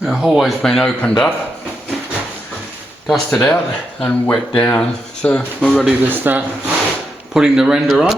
The hallway's been opened up, dusted out and wet down, so we're ready to start putting the render on.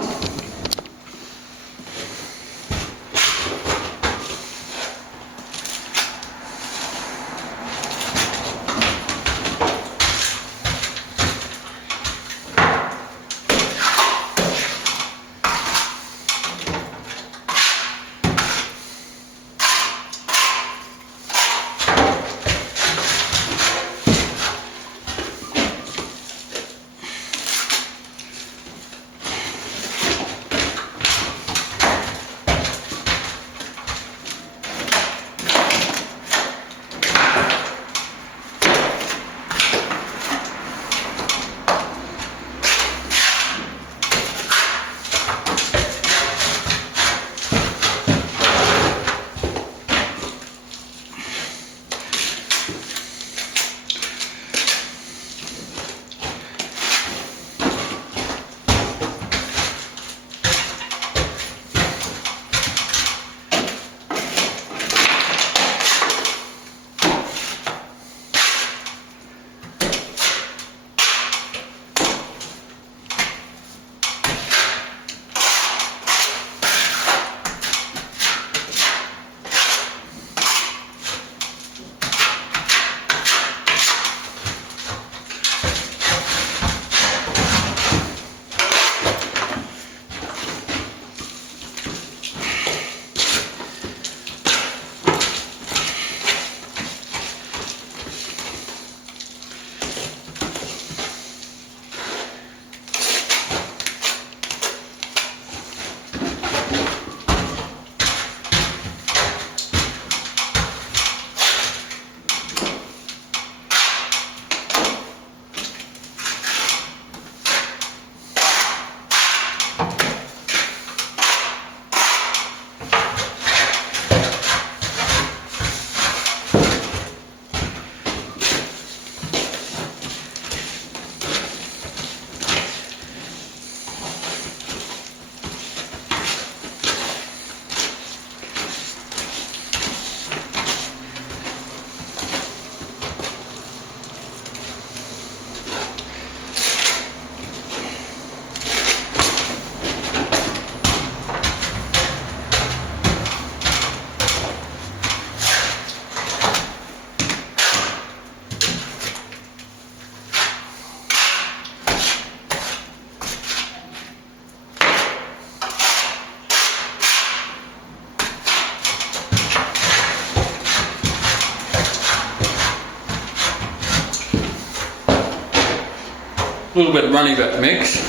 A little bit runny that mix.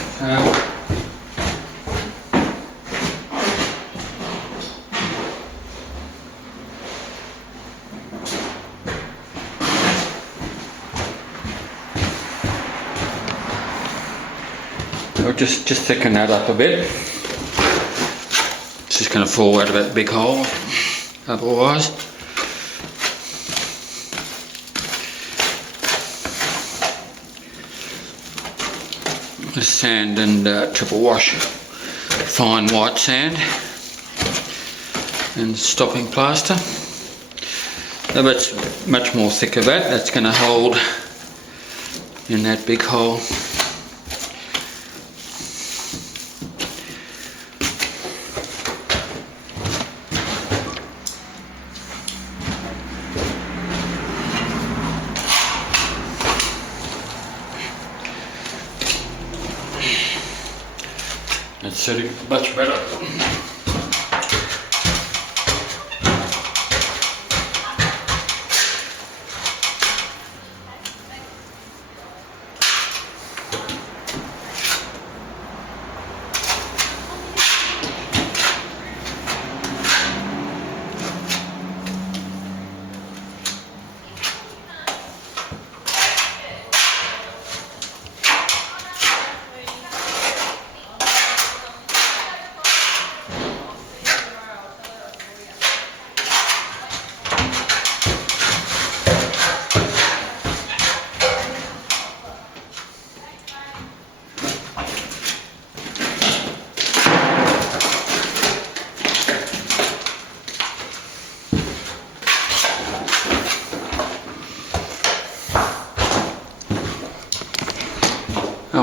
I'll just thicken that up a bit. It's just going to fall out of that big hole otherwise. Sand and triple wash fine white sand and stopping plaster. Now that's much more thicker that's going to hold in that big hole. That's sitting much better.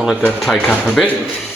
I'll let that take up a bit.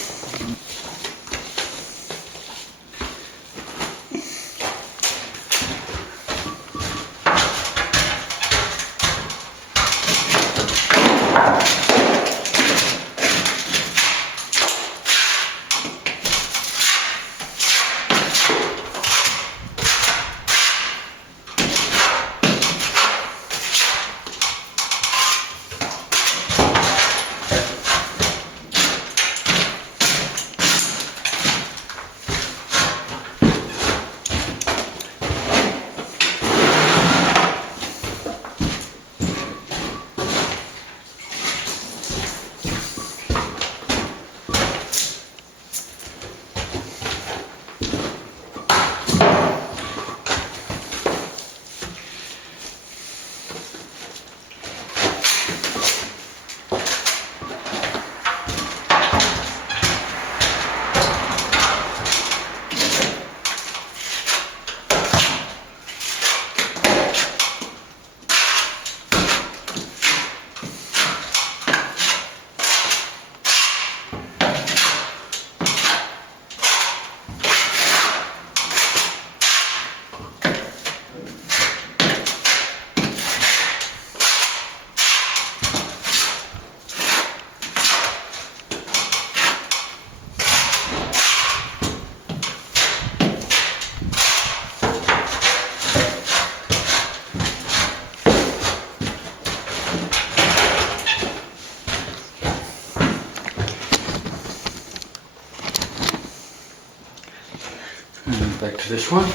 Back to this one.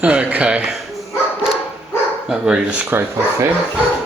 Okay, about ready to scrape off there.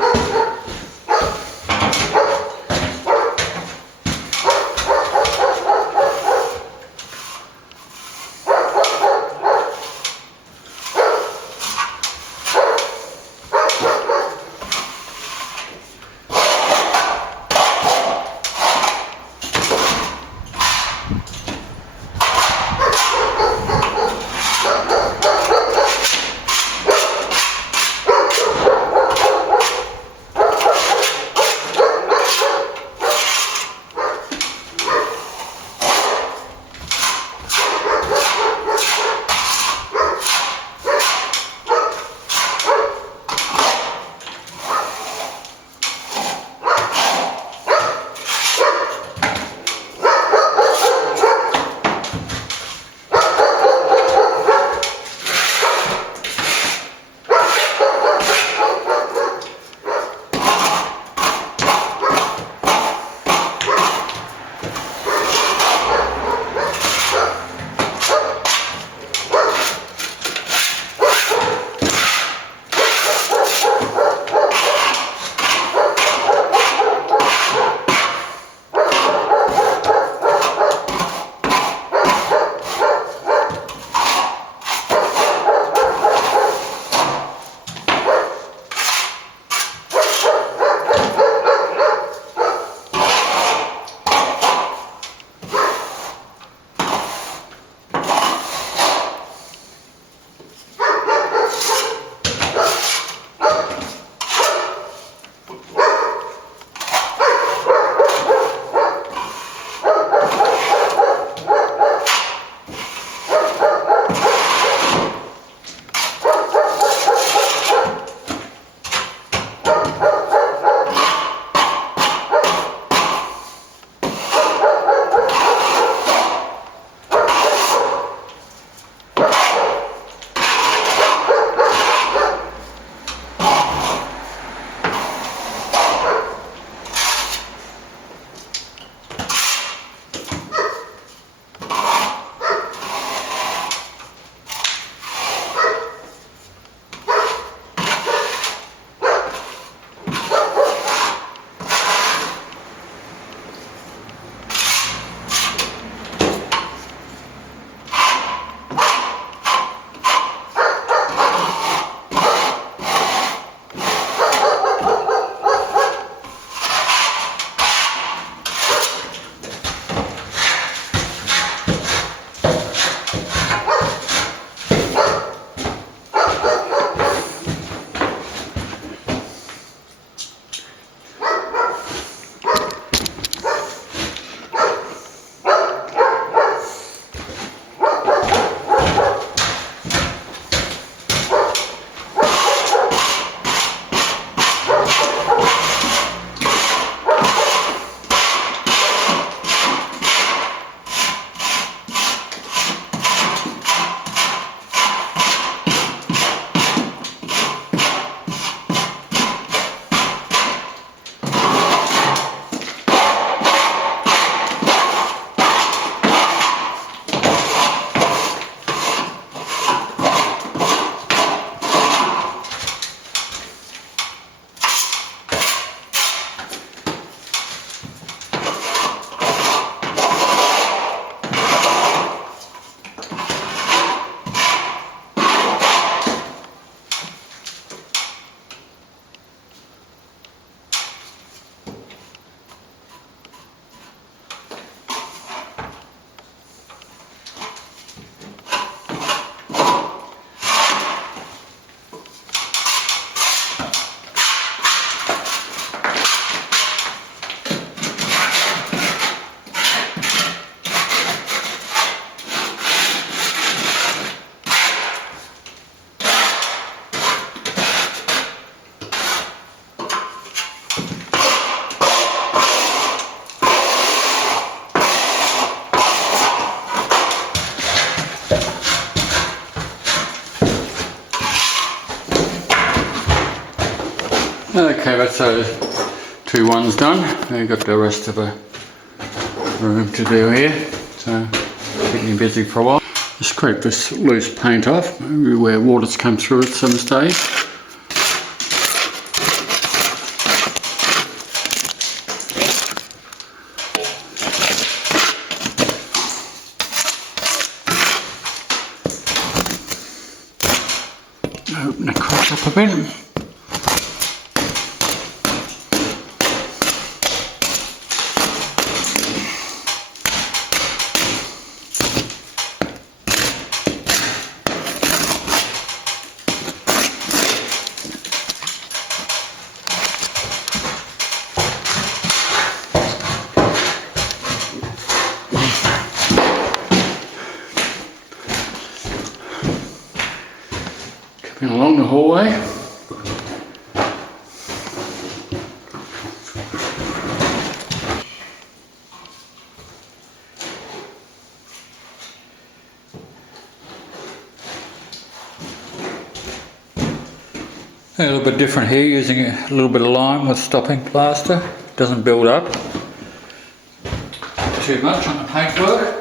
Okay, that's those 2 ones done. We've got the rest of the room to do here, so keep me busy for a while. Just scrape this loose paint off, maybe where water's come through at some stage. Open the crack up a bit. Along the hallway. A little bit different here, using a little bit of lime with stopping plaster. Doesn't build up too much on the paintwork.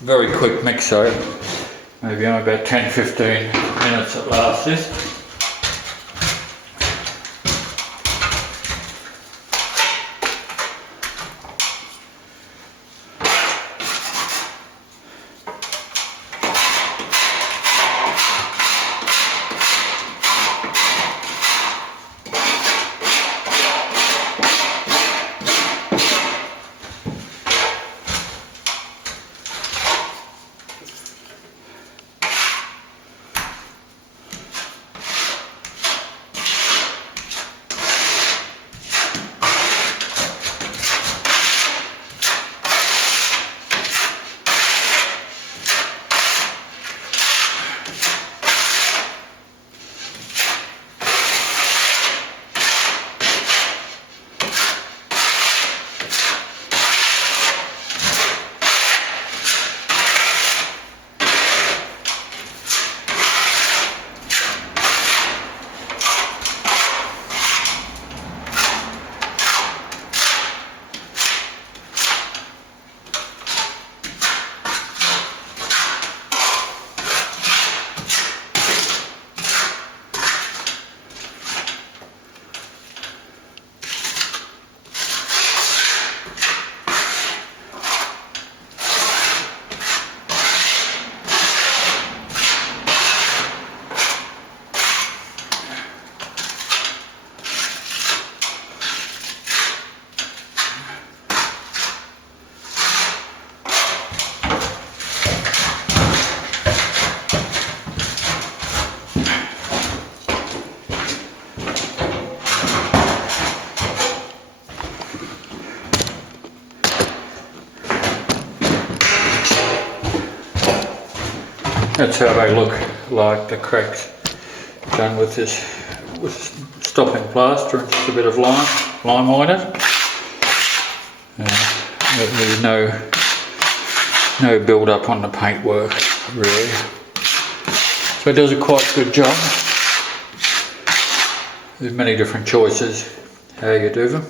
Very quick mix though, maybe only about 10-15 minutes at last this. That's how they look like, the cracks done with this, with stopping plaster and just a bit of lime on it. There's no build up on the paintwork really, so it does a quite good job. There's many different choices how you do them.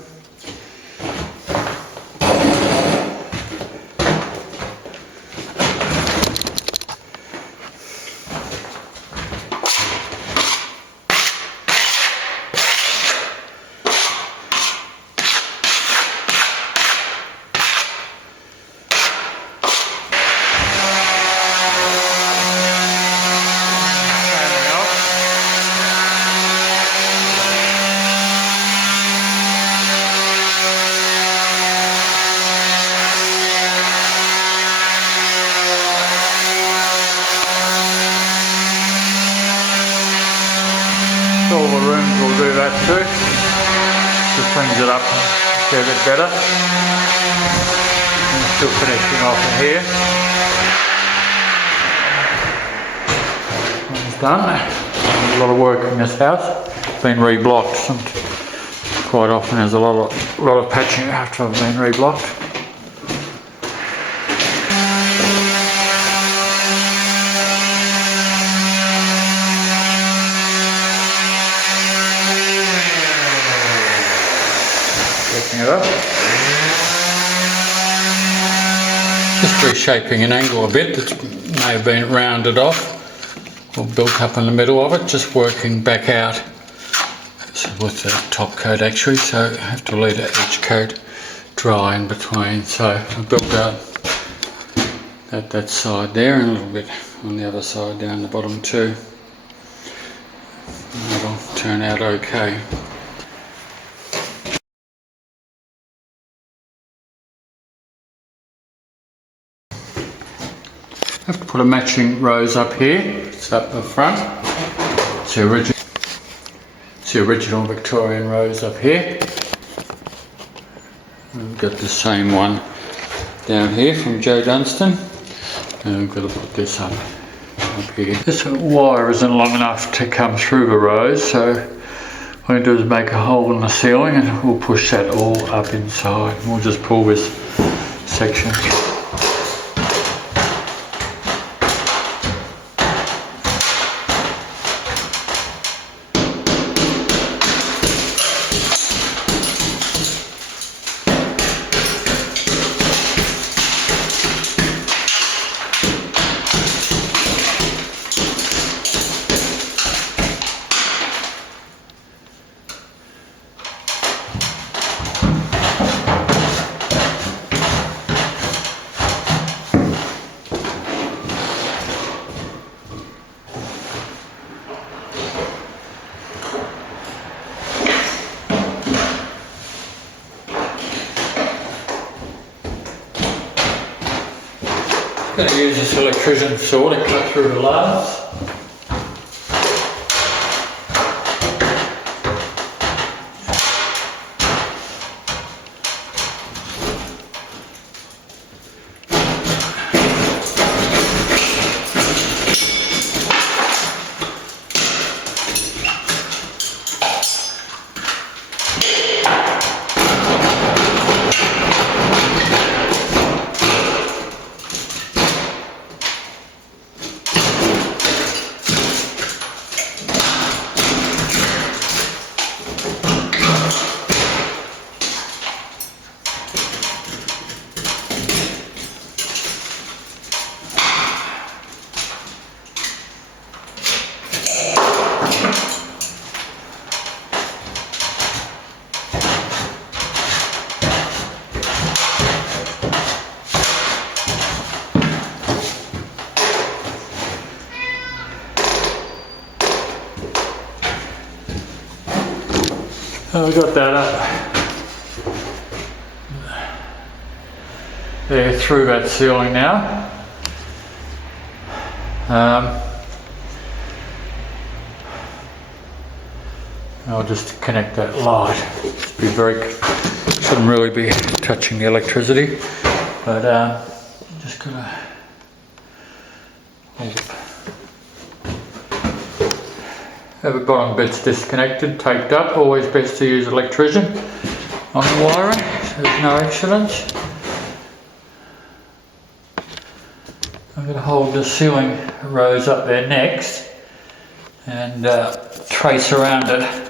the rooms will do that too. Just brings it up a fair bit better. I'm still finishing off here. It's done. A lot of work in this house. It's been reblocked. And quite often there's a lot of patching after I've been reblocked. It up. Just reshaping an angle a bit that may have been rounded off or built up in the middle of it, just working back out with the top coat actually, so I have to let each coat dry in between. So I built out that side there and a little bit on the other side down the bottom too. And that'll turn out okay. I have to put a matching rose up here. It's up the front. It's the original Victorian rose up here. We've got the same one down here from Joe Dunstan. And we've got to put this up here. This wire isn't long enough to come through the rose, so what I'm going to do is make a hole in the ceiling and we'll push that all up inside. We'll just pull this section. I'm going to use this electrician saw to cut through the laths. We got that up there through that ceiling now. I'll just connect that light. Shouldn't really be touching the electricity, but just gonna have the bottom bits disconnected, taped up. Always best to use electrician on the wiring so there's no accidents. I'm going to hold the ceiling rose up there next and trace around it.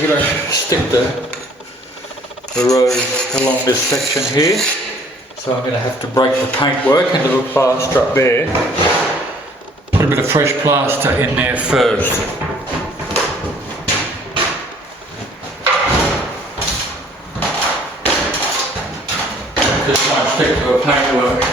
we're going to stick the rows along this section here. So I'm going to have to break the paintwork into the plaster up there. Put a bit of fresh plaster in there first. Just won't stick to the paintwork.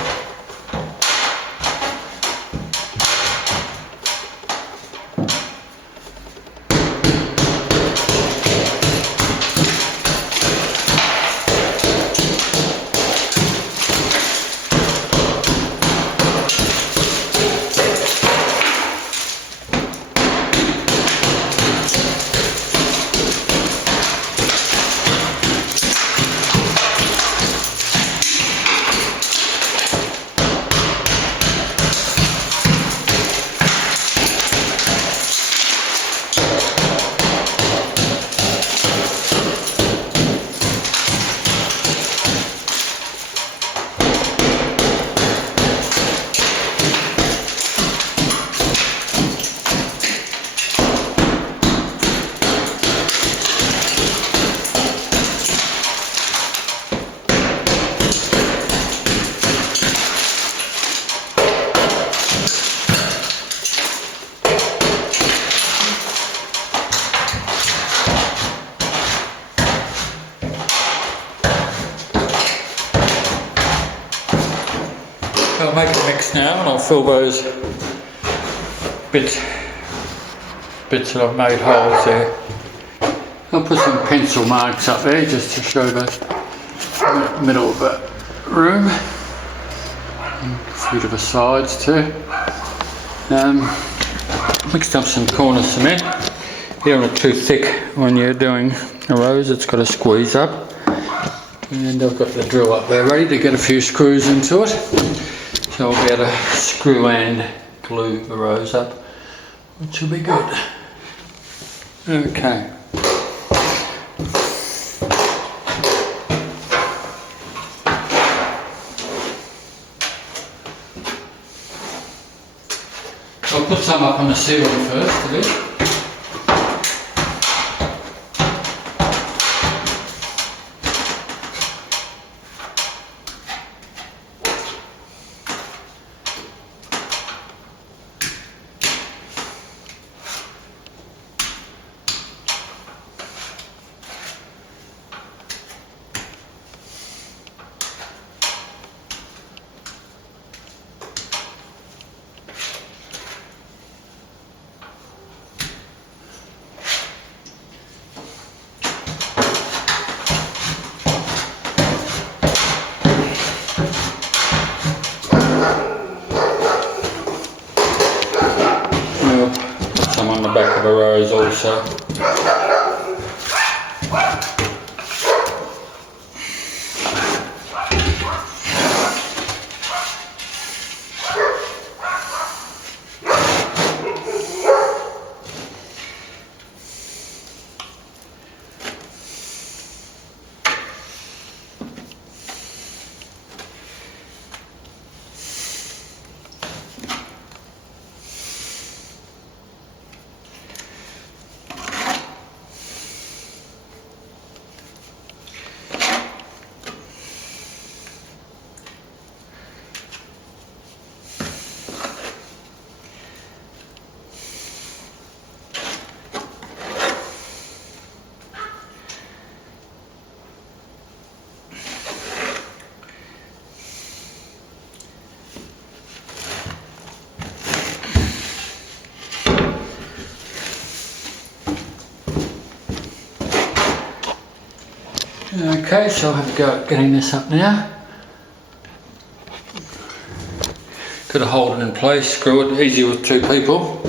I'll make a mix now and I'll fill those bits that I've made holes there. I'll put some pencil marks up there just to show the middle of the room. And a few to the sides too. Mixed up some corner cement. You don't want it too thick when you're doing the rows, it's got to squeeze up. And I've got the drill up there ready to get a few screws into it. So I'll be able to screw and glue the rows up, which will be good. Okay. I'll put some up on the ceiling first a bit. Some on the back of the rows also. Okay, so I'll have a go at getting this up now. Got to hold it in place, screw it, easier with two people.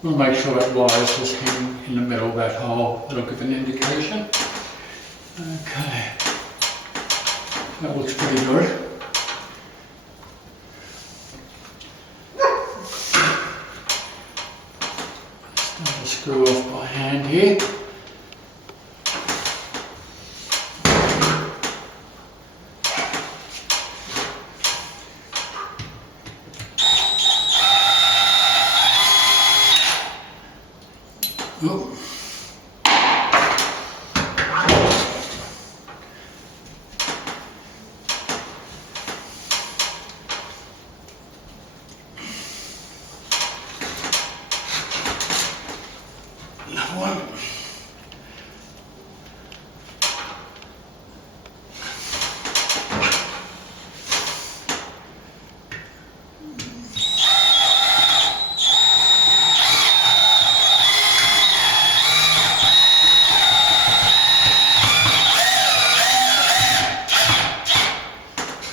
We'll make sure that wire is just hanging in the middle of that hole. That'll give an indication. Okay, that looks pretty good. Start to screw off by hand here. Oh. Another one.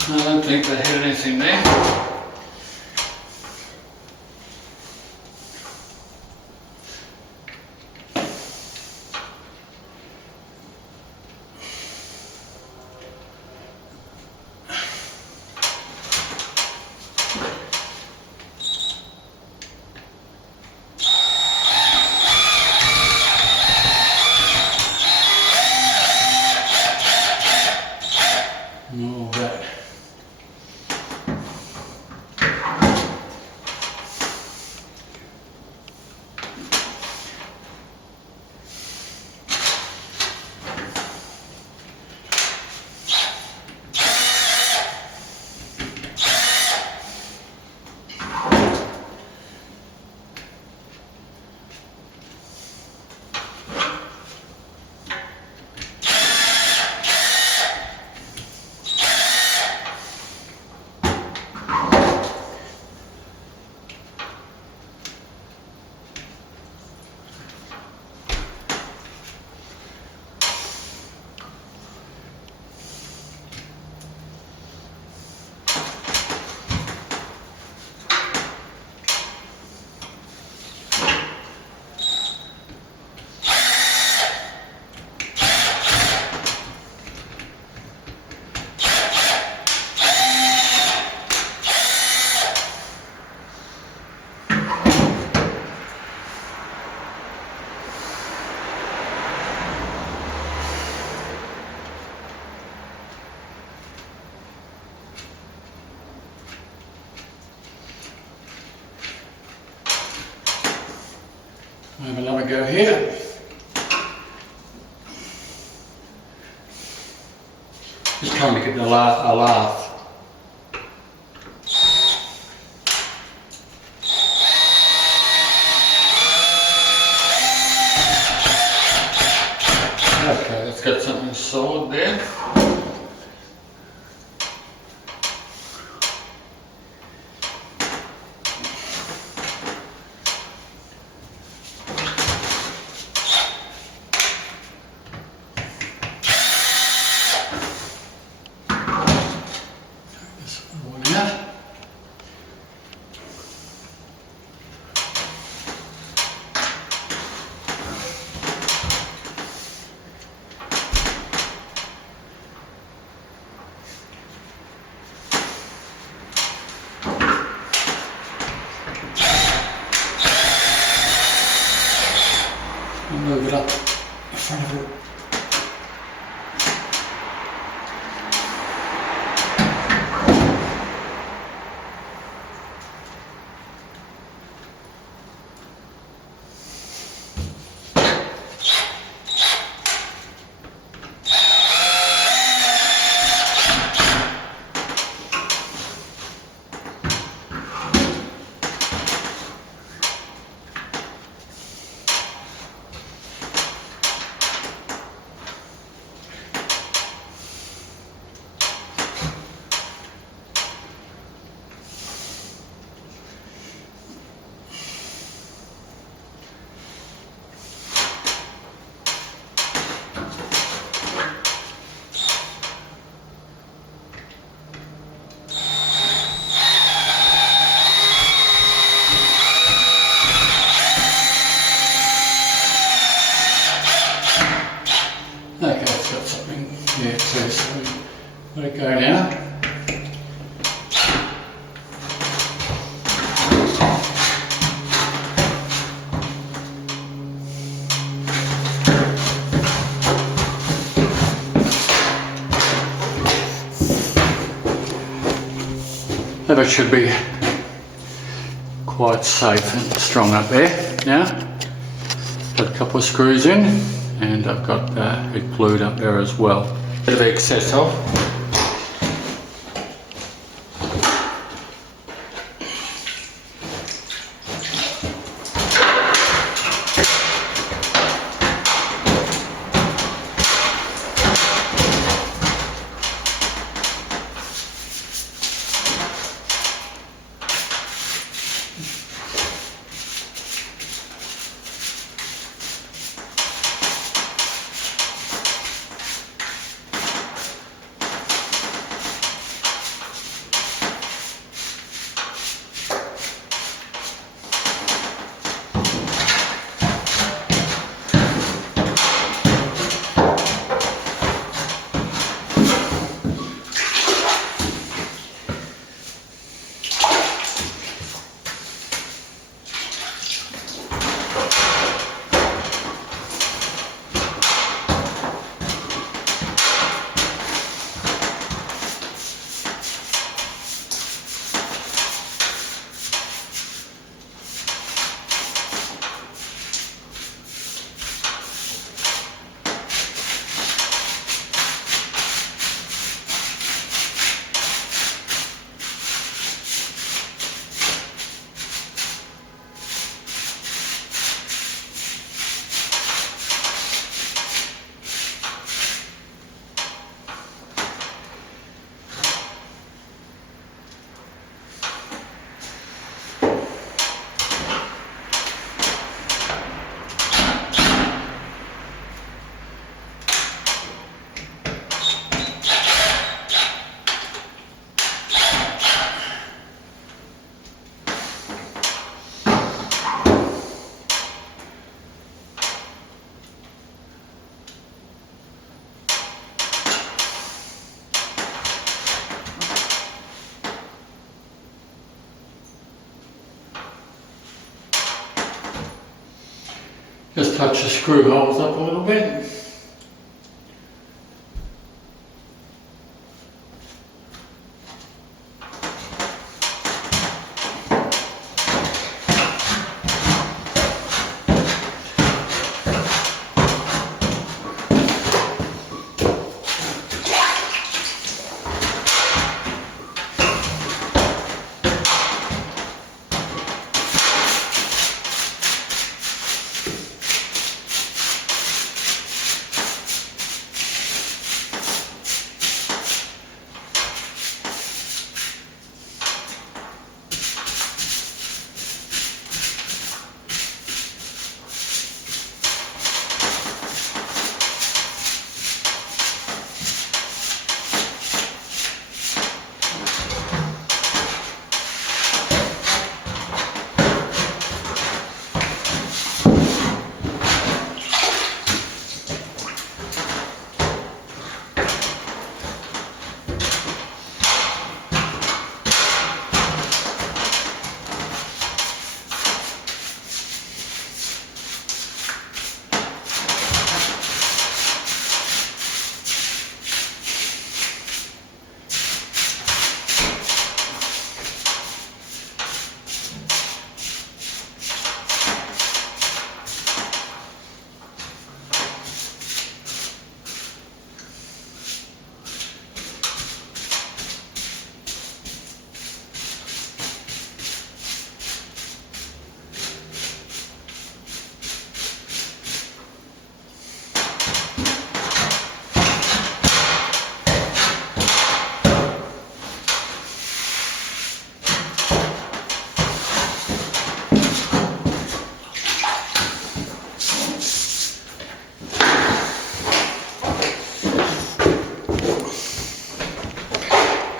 I don't think they had anything there. All that. Have another go here. Just trying to get the lath. Okay, let's get something solid there. Move it up in front of it. Lever should be quite safe and strong up there now. Got a couple of screws in, and I've got it glued up there as well. Bit of excess off. Just touch the screw holes up a little bit.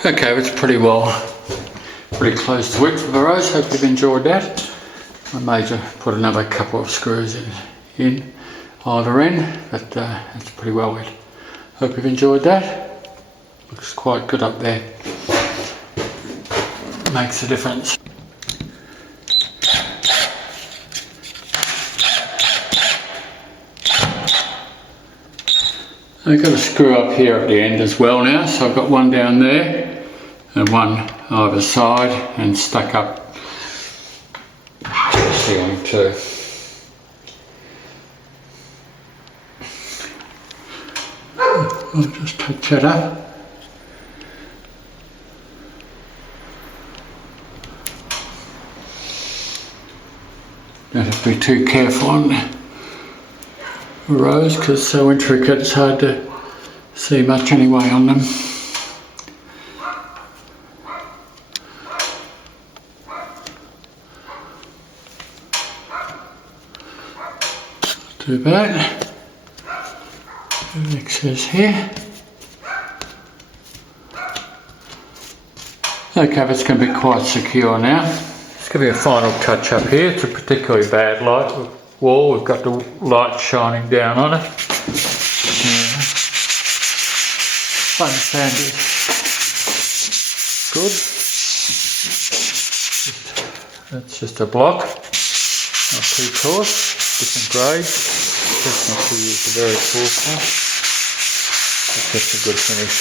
Okay, it's pretty close to width for the rows. Hope you've enjoyed that. I may just put another couple of screws in either end, but it's pretty well wet. Hope you've enjoyed that. Looks quite good up there. Makes a difference. I've got a screw up here at the end as well now, so I've got one down there and one either side and stuck up to the ceiling too. I'll just touch that up. Don't have to be too careful on the rows because they're so intricate it's hard to see much anyway on them. Too bad. The excess here. The cupboard's going to be quite secure now. Let's give you a final touch up here. It's a particularly bad light wall. We've got the light shining down on it. I understand it's good. That's just a block, not too coarse, different grade. Just not to use the very coarse one. That's just a good finish.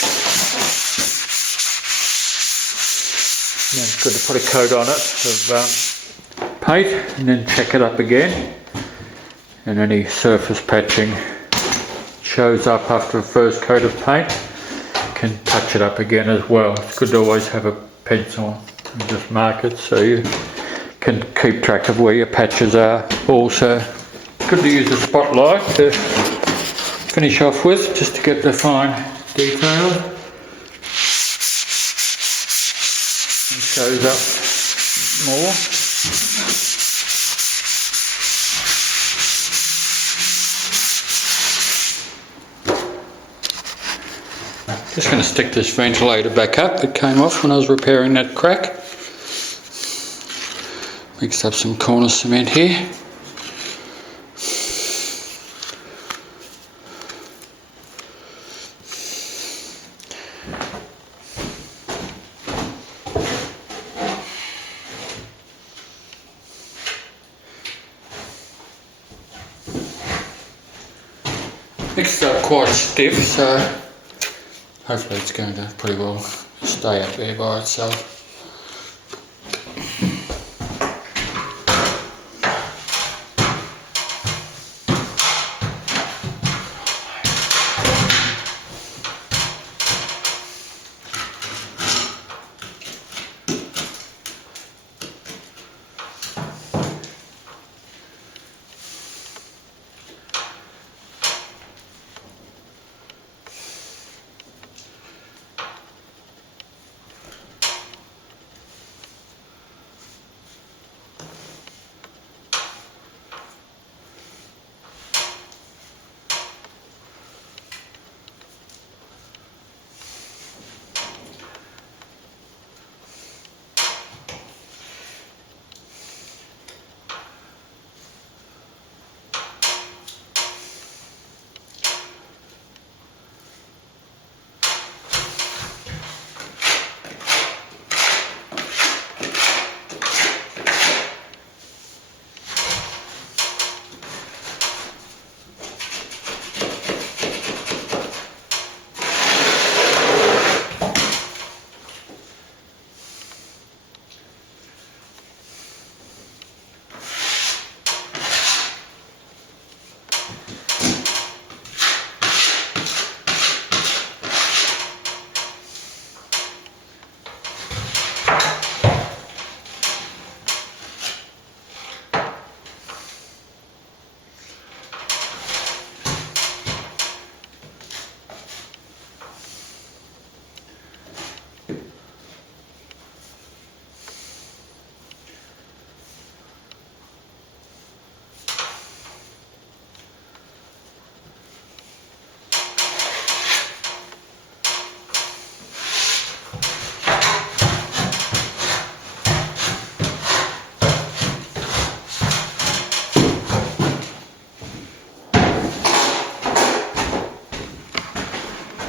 And then it's good to put a coat on it of paint and then check it up again. And any surface patching shows up after the first coat of paint, can touch it up again as well. It's good to always have a pencil and just mark it so you can keep track of where your patches are. Also, it's good to use a spotlight to finish off with, just to get the fine detail. It shows up more. Just going to stick this ventilator back up. It came off when I was repairing that crack. Mixed up some corner cement here. Mixed up quite stiff, so hopefully it's going to pretty well stay up there by itself.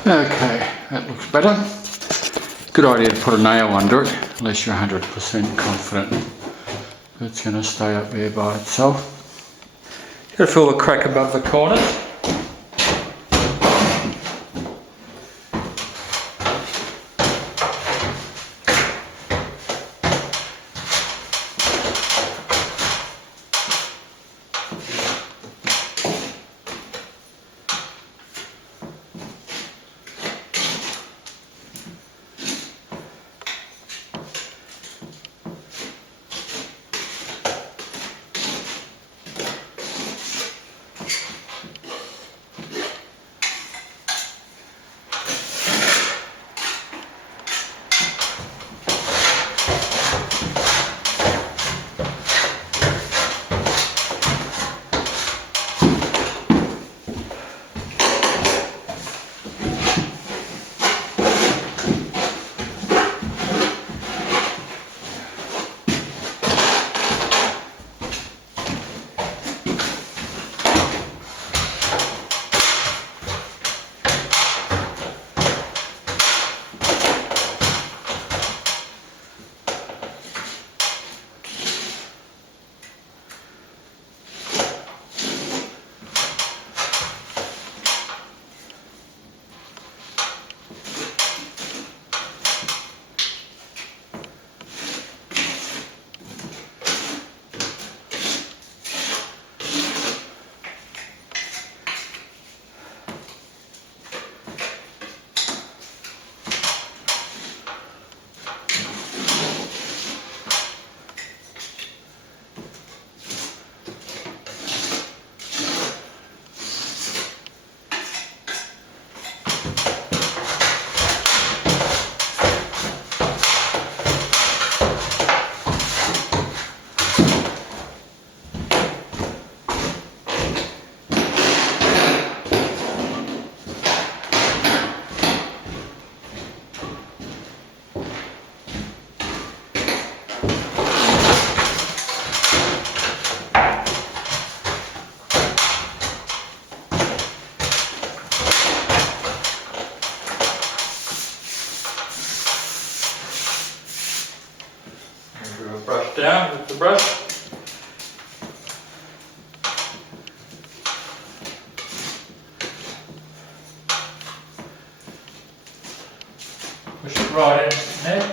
Okay, that looks better. Good idea to put a nail under it, unless you're 100% confident it's going to stay up there by itself. Got to fill the crack above the corners. right in there.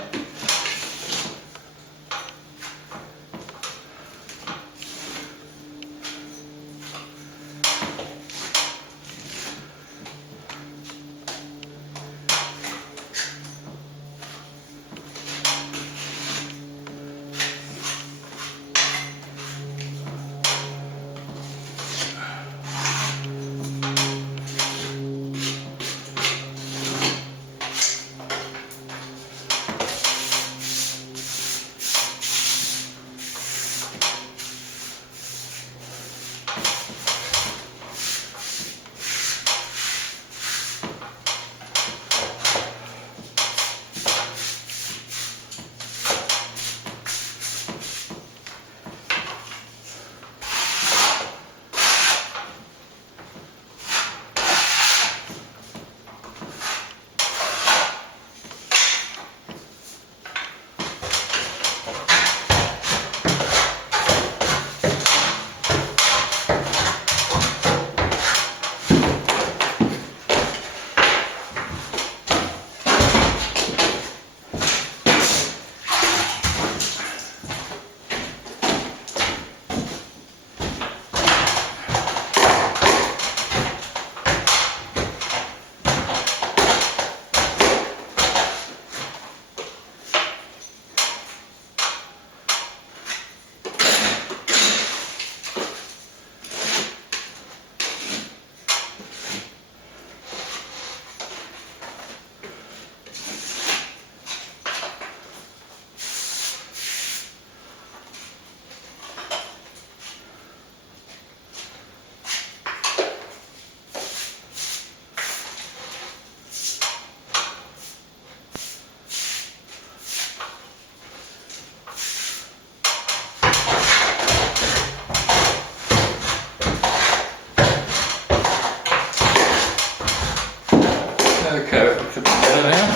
Okay, looks a bit better now.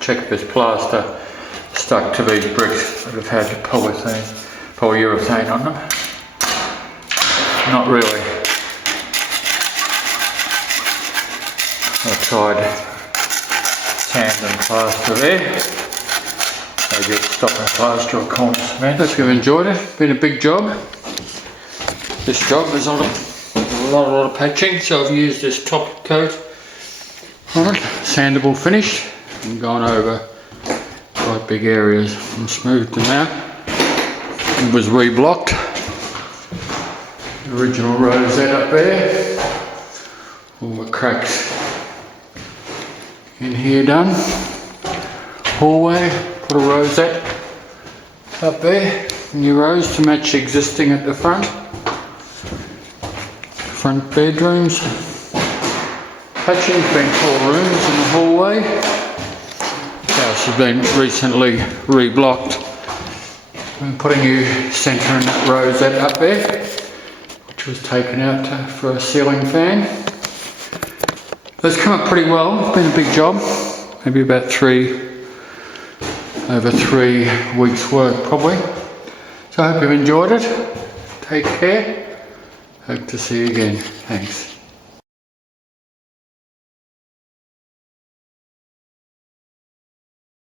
Check if this plaster stuck to these bricks that have had polyurethane on them. Not really. I tried tandem plaster there. I get stop and plaster or corner cement. Hope you've enjoyed it. Been a big job. This job is on a lot of patching, so I've used this top coat on it, sandable finish, and gone over quite big areas and smoothed them out. It was reblocked. The original rosette up there. All the cracks in here done. Hallway, put a rosette up there. New rose to match existing at the front. Front bedrooms. Patching's been 4 rooms in the hallway. The house has been recently reblocked. I'm putting a new centre in that rosette up there, which was taken out for a ceiling fan. It's come up pretty well. It's been a big job. Maybe about over 3 weeks work probably. So I hope you've enjoyed it. Take care. Hope to see you again. Thanks.